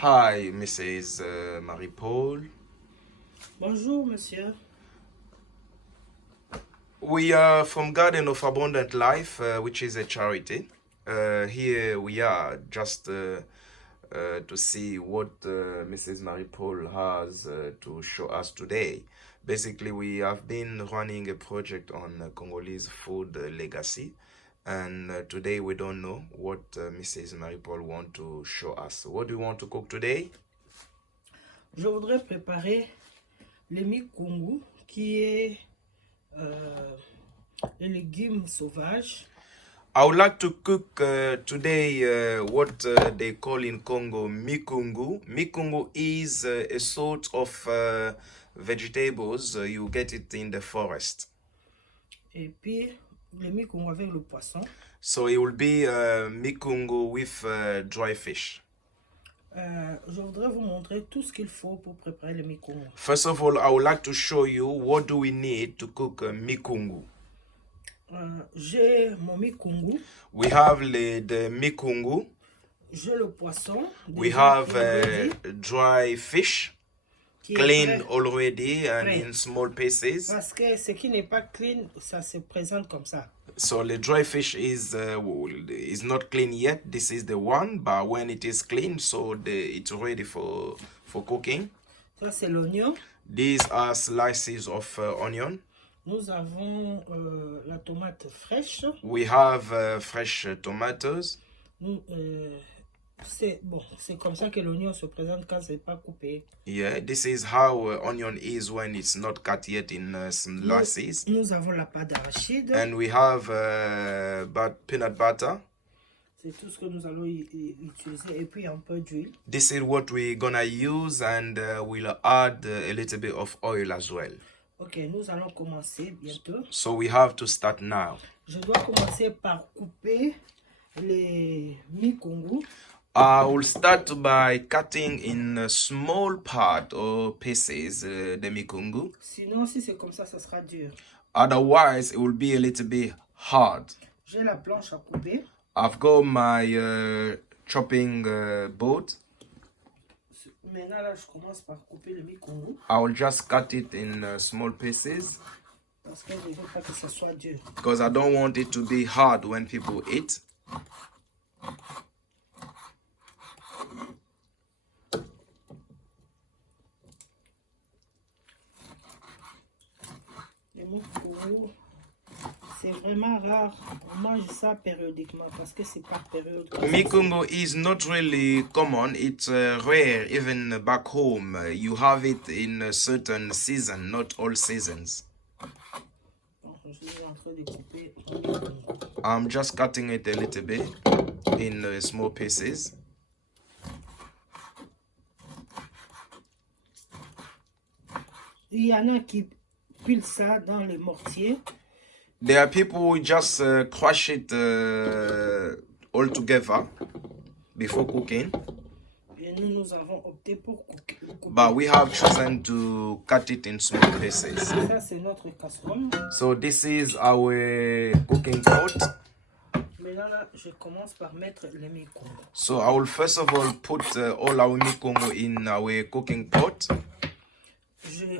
Hi, Mrs. Marie-Paul. Bonjour, monsieur. We are from Garden of Abundant Life, which is a charity. Here we are just to see what Mrs. Marie-Paul has to show us today. Basically, we have been running a project on Congolese food legacy. And today we don't know what Mrs. Marie-Paul want to show us. What do you want to cook today? Je voudrais préparer le mikungu, qui est les légumes sauvages. I would like to cook today what they call in Congo mikungu. Mikungu is a sort of vegetables. You get it in the forest. Et puis, le mikungu avec le poisson. So it will be mikungu with dry fish. Je voudrais vous montrer tout ce qu'il faut pour préparer le mikungu. First of all, I would like to show you what do we need to cook mikungu. J'ai mon mikungu. We have the mikungu. J'ai le poisson. We have dry fish. Clean already and in small pieces. Parce que ce qui n'est pas clean, ça se présente comme ça. So the dry fish is not clean yet. This is the one, but when it is clean, so it's ready for cooking. Ça c'est l'oignon. These are slices of onion. Nous avons la tomate fraîche. We have fresh tomatoes. C'est comme ça que l'oignon se présente quand c'est pas coupé. Yeah, this is how onion is when it's not cut yet in slices. Nous avons la pâte d'arachide. And we have peanut butter. C'est tout ce que nous allons utiliser et puis un peu d'huile. This is what we're gonna use, and we'll add a little bit of oil as well. Ok, nous allons commencer bientôt. So we have to start now. Je dois commencer par couper les mikungu. I will start by cutting in a small part or pieces the mikungu. Sinon, si c'est comme ça sera dur. Otherwise, it will be a little bit hard. J'ai la planche à couper. I've got my chopping board. Maintenant, là, je commence par couper le mikungu. I will just cut it in small pieces. Parce que je ne veux pas que ce soit dur. Because I don't want it to be hard when people eat. C'est vraiment rare. On mange ça périodiquement parce que c'est par période. Mikungu is not really common. It's rare even back home. You have it in a certain season, not all seasons. I'm just cutting it a little bit in small pieces. Il y en a qui pilent ça dans les mortiers. There are people who just crush it all together before cooking. Et nous avons opté pour couper. But we have chosen to cut it in small pieces. Ça, c'est notre casserole. So this is our cooking pot. Maintenant, là, je commence par mettre les mikungu. So I will first of all put all our mikungu in our cooking pot.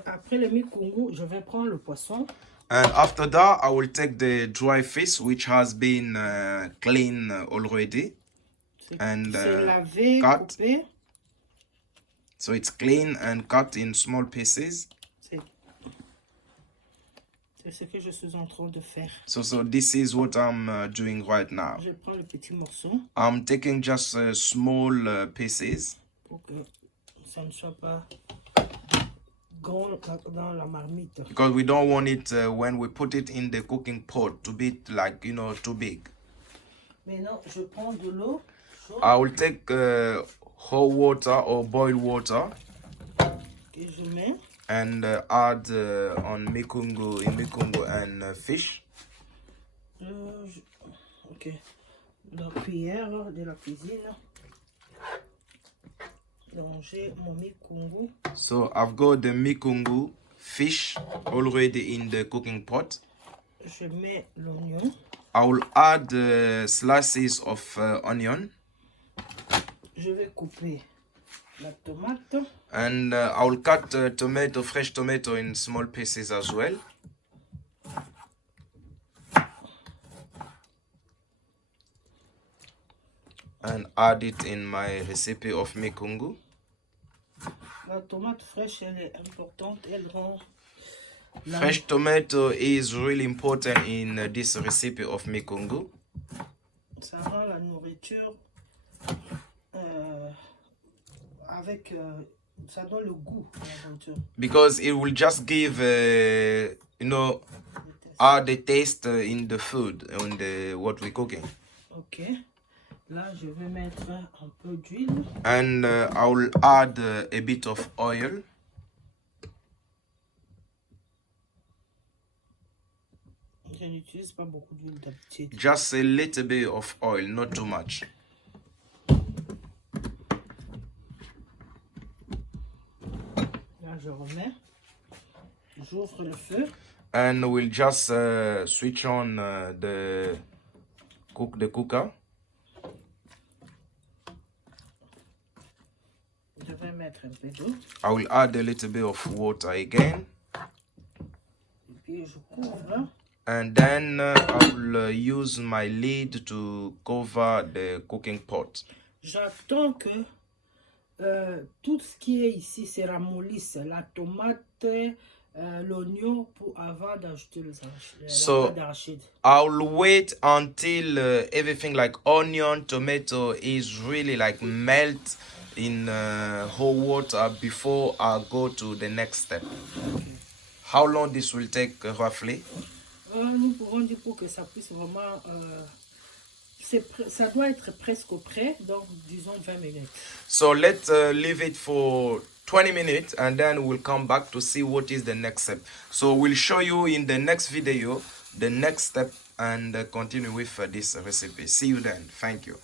Après le mikungu, je vais prendre le poisson. And after that, I will take the dry fish, which has been cleaned already and lavé, cut. Coupé. So it's clean and cut in small pieces. C'est ce que je suis en train de faire. So this is what I'm doing right now. Je prends le petit morceau. I'm taking just small pieces. Pour que ça ne soit pas grand dans la marmite. Because we don't want it when we put it in the cooking pot to be like, too big. Maintenant, je prends de l'eau chaude. I will take hot water or boiled water. Que je mets. And add on mikungu and fish. Ok. La cuillère de la cuisine. Donc j'ai mon mikungu. So I've got the mikungu fish already in the cooking pot. Je mets l'oignon. I will add slices of onion. Je vais couper la tomate. And I will cut fresh tomato in small pieces as well. And add it in my recipe of mikungu. La tomate fraîche, elle est importante. Elle rend Fresh tomato is really important in this recipe of mikungu. Ça rend la nourriture avec... ça donne le goût à la nourriture. Because it will just give, add the taste in the food, in what we're cooking. Ok. Là, je vais mettre un peu d'huile. And I will add a bit of oil. Je n'utilise pas beaucoup d'huile d'habitude. Just a little bit of oil, not too much. Là, je remets. J'ouvre le feu. And we'll just switch on the cooker. Je vais mettre un peu d'eau. I will add a little bit of water again. Et puis, je couvre. And then I will use my lid to cover the cooking pot. J'attends que tout ce qui est ici se ramollisse. La tomate, l'oignon, avant d'ajouter la pâte d'arachide. I'll wait until everything like onion, tomato is really like melt in whole water before I go to the next step. Okay. How long this will take roughly? Nous pouvons dire pour que ça puisse vraiment... ça doit être presque prêt, donc disons 20 minutes. So let's leave it for 20 minutes and then we'll come back to see what is the next step. So we'll show you in the next video the next step and continue with this recipe. See you then. Thank you.